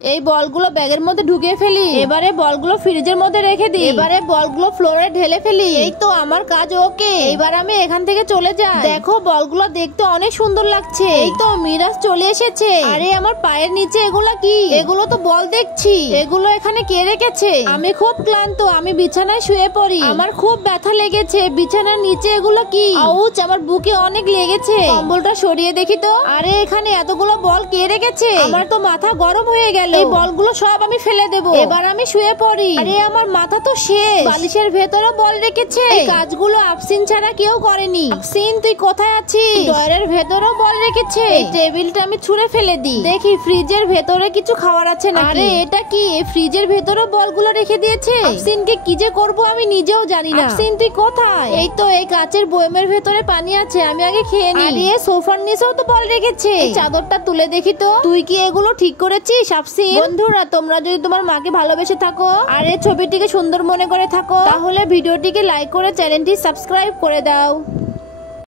এই বলগুলো ব্যাগের মধ্যে ঢুকিয়ে ফেলি। এবারে বলগুলো ফ্রিজের মধ্যে রেখে দিই। এবারে বলগুলো ফ্লোরে ঢেলে ফেলি। এই তো আমার কাজ ওকে। এবার আমি এখান থেকে চলে যাই। দেখো বলগুলো দেখতে অনেক সুন্দর লাগছে। এই তো মিরাজ চলে এসেছে। আরে আমার পায়ের নিচে এগুলো কি? এগুলো তো বল দেখছি। এগুলো এখানে কে রেখেছে? আমি খুব ক্লান্ত, আমি বিছানায় শুয়ে পড়ি। আমার খুব ব্যথা লেগেছে। বিছানার নিচে এগুলো কি? আউচ, আমার বুকে অনেক লেগেছে। কম্বলটা সরিয়ে দেখি তো। আরে এখানে এতগুলো বল কে রেখেছে? আমার তো মাথা গরম হয়ে গেল। এই বলগুলো সব আমি ফেলে দেবো। এবার আমি শুয়ে পড়ি। আরে আমার মাথা তো শেষ। বালিশের ভেতরে বল রেখেছে। এই কাজগুলো আফসিন ছাড়া কেউ করেনি। আফসিন তুই কোথায় আছিস? ডয়ারের ভেতরেও বল রেখেছে। এই টেবিলটা আমি ছুঁড়ে ফেলে দিই। দেখি ফ্রিজের ভেতরে কিছু খাবার আছে নাকি। আরে এটা কি? এই ফ্রিজের ভেতরে বলগুলো রেখে দিয়েছে। আফসিনকে কি যে করবো আমি নিজেও জানি না। আফসিন তুই কোথায়? এই তো এই কাচের বয়মের ভেতরে পানি আছে, আমি আগে খেয়ে নিই। আরে সোফার নিচেও তো বল রেখেছে। এই চাদরটা তুলে দেখি তো। তুই কি এগুলো ঠিক করেছিস আফসিন? বন্ধুরা, তোমরা যদি তোমার মাকে ভালোবেসে থাকো আর এই ছবিটিকে সুন্দর মনে করে থাকো, তাহলে ভিডিওটিকে লাইক করে চ্যানেলটি সাবস্ক্রাইব করে দাও।